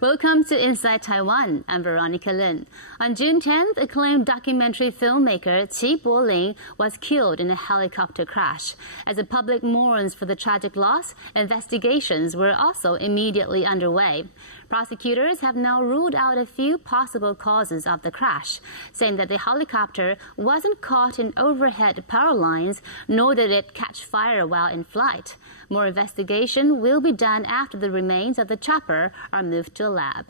Welcome to Inside Taiwan. I'm Veronica Lin. On June 10th, acclaimed documentary filmmaker Qi Boling was killed in a helicopter crash. As the public mourns for the tragic loss, investigations were also immediately underway. Prosecutors have now ruled out a few possible causes of the crash, saying that the helicopter wasn't caught in overhead power lines, nor did it catch fire while in flight. More investigation will be done after the remains of the chopper are moved to a lab.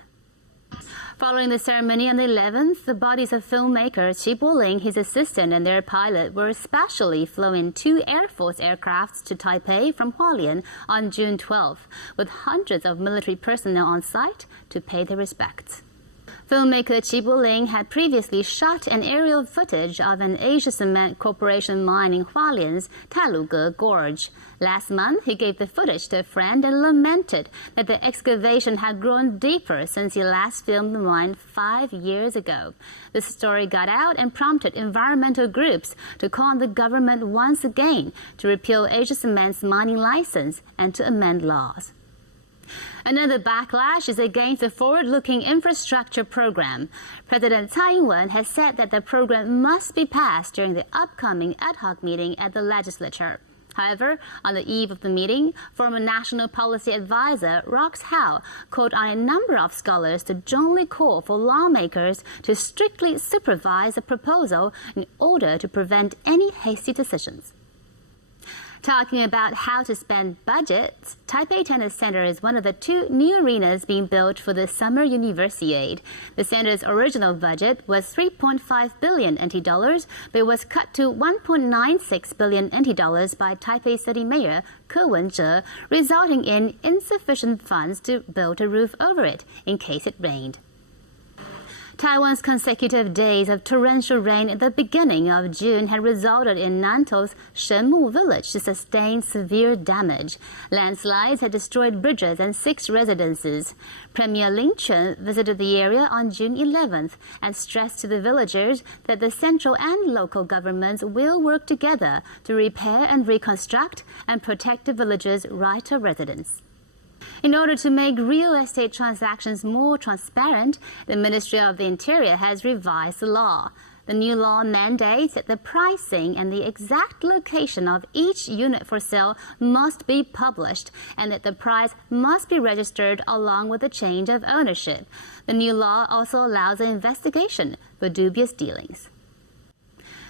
Following the ceremony on the 11th, the bodies of filmmaker Qi Boling, his assistant, and their pilot were specially flown in 2 Air Force aircrafts to Taipei from Hualien on June 12th, with hundreds of military personnel on site to pay their respects. Filmmaker Qi Boling had previously shot an aerial footage of an Asia Cement Corporation mine in Hualien's Tailuge Gorge. Last month, he gave the footage to a friend and lamented that the excavation had grown deeper since he last filmed the mine 5 years ago. The story got out and prompted environmental groups to call on the government once again to repeal Asia Cement's mining license and to amend laws. Another backlash is against the forward-looking infrastructure program. President Tsai Ing-wen has said that the program must be passed during the upcoming ad hoc meeting at the legislature. However, on the eve of the meeting, former National Policy Advisor Rox Hao called on a number of scholars to jointly call for lawmakers to strictly supervise the proposal in order to prevent any hasty decisions. Talking about how to spend budgets, Taipei Tennis Center is one of the 2 new arenas being built for the Summer Universiade. The center's original budget was 3.5 billion NT dollars, but it was cut to 1.96 billion NT dollars by Taipei City Mayor Ke Wen-je, resulting in insufficient funds to build a roof over it in case it rained. Taiwan's consecutive days of torrential rain at the beginning of June had resulted in Nantou's Shenmu village to sustain severe damage. Landslides had destroyed bridges and 6 residences. Premier Lin Chun visited the area on June 11th and stressed to the villagers that the central and local governments will work together to repair and reconstruct and protect the village's right of residence. In order to make real estate transactions more transparent, the Ministry of the Interior has revised the law. The new law mandates that the pricing and the exact location of each unit for sale must be published and that the price must be registered along with the change of ownership. The new law also allows an investigation for dubious dealings.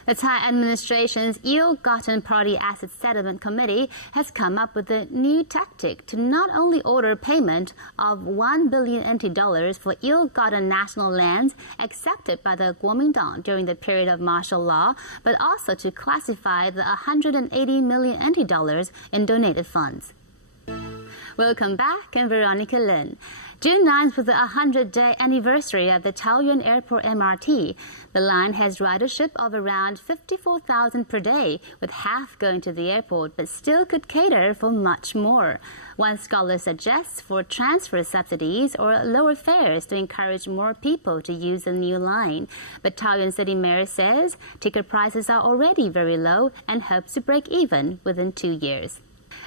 The Thai administration's Ill-Gotten Party Asset Settlement Committee has come up with a new tactic to not only order payment of 1 billion NT dollars for ill-gotten national lands accepted by the Kuomintang during the period of martial law, but also to classify the 180 million NT dollars in donated funds. Welcome back, I'm Veronica Lin. June 9th was the 100-day anniversary of the Taoyuan Airport MRT. The line has ridership of around 54,000 per day, with half going to the airport, but still could cater for much more. One scholar suggests for transfer subsidies or lower fares to encourage more people to use the new line. But Taoyuan City Mayor says ticket prices are already very low and hopes to break even within 2 years.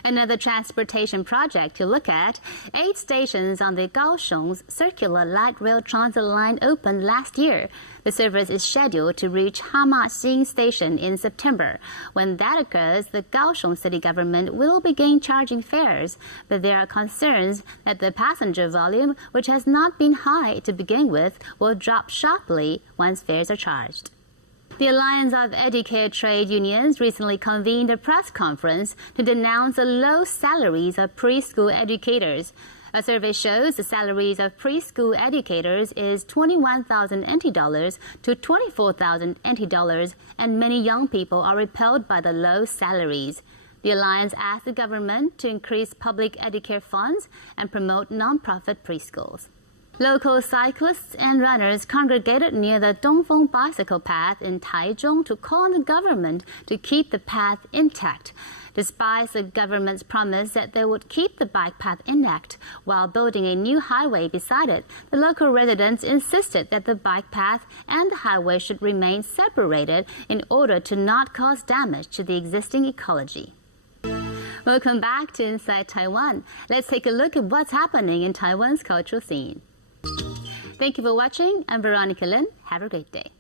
Another transportation project to look at, 8 stations on the Kaohsiung's circular light rail transit line opened last year. The service is scheduled to reach Hamaxing Station in September. When that occurs, the Kaohsiung city government will begin charging fares, but there are concerns that the passenger volume, which has not been high to begin with, will drop sharply once fares are charged. The Alliance of Educare Trade Unions recently convened a press conference to denounce the low salaries of preschool educators. A survey shows the salaries of preschool educators is 21,000 NT dollars to 24,000 NT dollars, and many young people are repelled by the low salaries. The Alliance asked the government to increase public educare funds and promote non-profit preschools. Local cyclists and runners congregated near the Dongfeng bicycle path in Taichung to call on the government to keep the path intact. Despite the government's promise that they would keep the bike path intact while building a new highway beside it, the local residents insisted that the bike path and the highway should remain separated in order to not cause damage to the existing ecology. Welcome back to Inside Taiwan. Let's take a look at what's happening in Taiwan's cultural scene. Thank you for watching. I'm Veronica Lin. Have a great day.